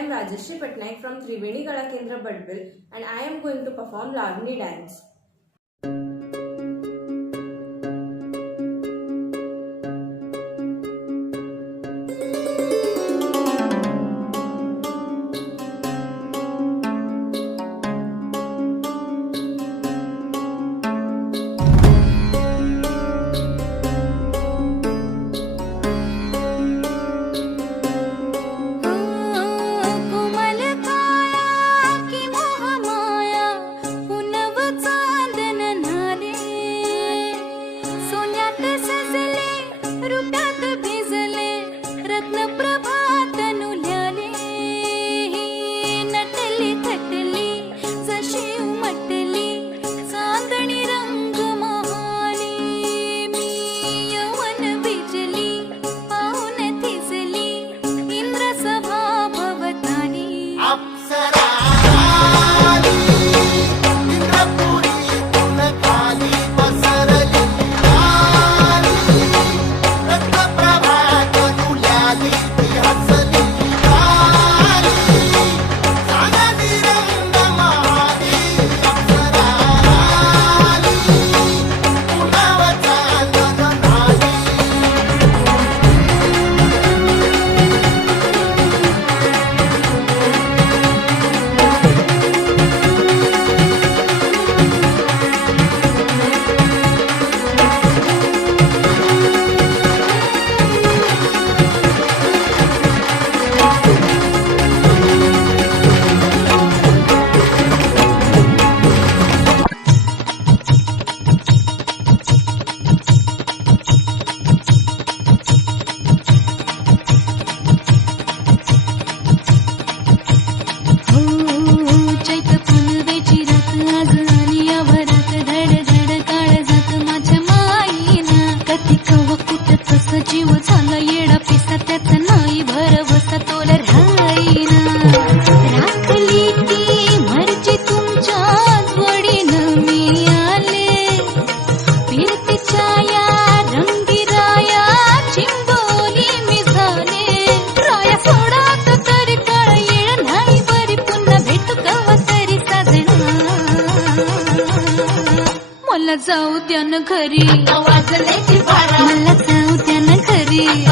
am Rajeshri Patnaik from Triveni Kala Kendra Badbil and I am going to perform Lavani dance. जीव झाला येडा पिसा त्याचा नाही भरवसा तोला राहीना राखली ती मर्जी तुमच्याच वडीनं मी आले फिरतीच्या या रंगीराया चिंबोली मी झाले राया सोडा तो तरी काळ येळ नाही बरी पुन्हा भेटू कवा तरी साजना मला जाऊ द्या न घरी मला जाऊ द्या न घरी